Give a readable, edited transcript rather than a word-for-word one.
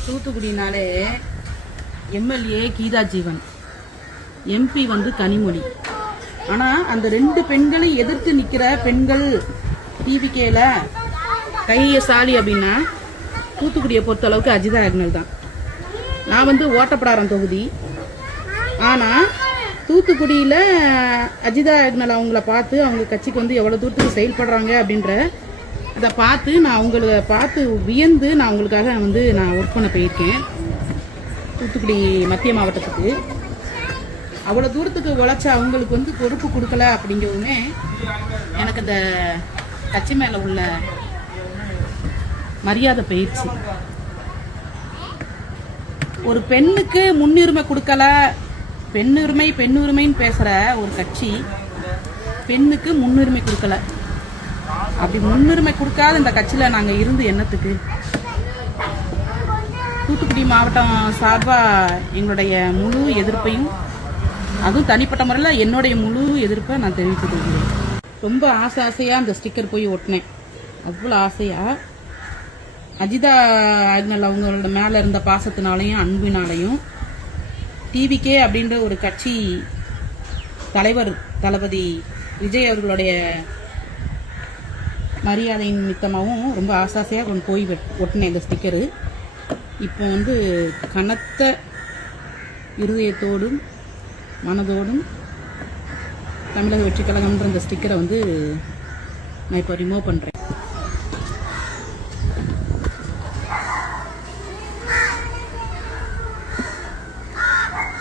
தூத்துக்குடினாலே MLA Geetha Jeevan, MP வந்து கனிமொழி. ஆனால் அந்த ரெண்டு பெண்களை எதிர்த்து நிற்கிற பெண்கள் டிவிகேல கையசாலி அப்படின்னா தூத்துக்குடியை பொறுத்த அளவுக்கு அஜிதா அக்னல் தான். நான் வந்து ஓட்டப்படாரம் தொகுதி. ஆனால் தூத்துக்குடியில் அஜிதா அக்னல் அவங்கள பார்த்து அவங்க கட்சிக்கு வந்து எவ்வளோ தூரத்துக்கு செயல்படுறாங்க அப்படின்ற அதை பார்த்து நான் அவங்கள பார்த்து வியந்து நான் அவங்களுக்காக வந்து நான் ஒர்க் பண்ண போயிருக்கேன். தூத்துக்குடி மத்திய மாவட்டத்துக்கு அவ்வளோ தூரத்துக்கு உழைச்ச அவங்களுக்கு வந்து பொறுப்பு கொடுக்கல அப்படிங்கிறதுமே எனக்கு அந்த கட்சி மேலே உள்ள மரியாதை போயிடுச்சு. ஒரு பெண்ணுக்கு முன்னுரிமை கொடுக்கல, பெண்ணுரிமைன்னு பேசுகிற ஒரு கட்சி பெண்ணுக்கு முன்னுரிமை கொடுக்கல. அப்படி முன்னுரிமை கொடுக்காத இந்த கட்சியில் நாங்கள் இருந்து என்னத்துக்கு? தூத்துக்குடி மாவட்டம் சார்பாக எங்களுடைய முழு எதிர்ப்பையும், அதுவும் தனிப்பட்ட முறையில் என்னுடைய முழு எதிர்ப்பை நான் தெரிவித்துக் கொள்கிறேன். ரொம்ப ஆசையாக அந்த ஸ்டிக்கர் போய் ஒட்டினேன். அவ்வளோ ஆசையாக அஜிதா அக்னல் அவங்களோட மேலே இருந்த பாசத்தினாலையும் அன்பினாலையும் டிவிகே அப்படின்ற ஒரு கட்சி தலைவர் தளபதி விஜய் அவர்களுடைய மரியாதையின் நிமித்தமாகவும் ரொம்ப ஆசாசையாக கொண்டு போய் ஒட்டினேன் இந்த ஸ்டிக்கரு. இப்போ வந்து கனத்த இருதயத்தோடும் மனதோடும் தமிழக வெற்றி கழகம்ன்ற இந்த ஸ்டிக்கரை வந்து நான் இப்போ ரிமூவ் பண்ணுறேன்.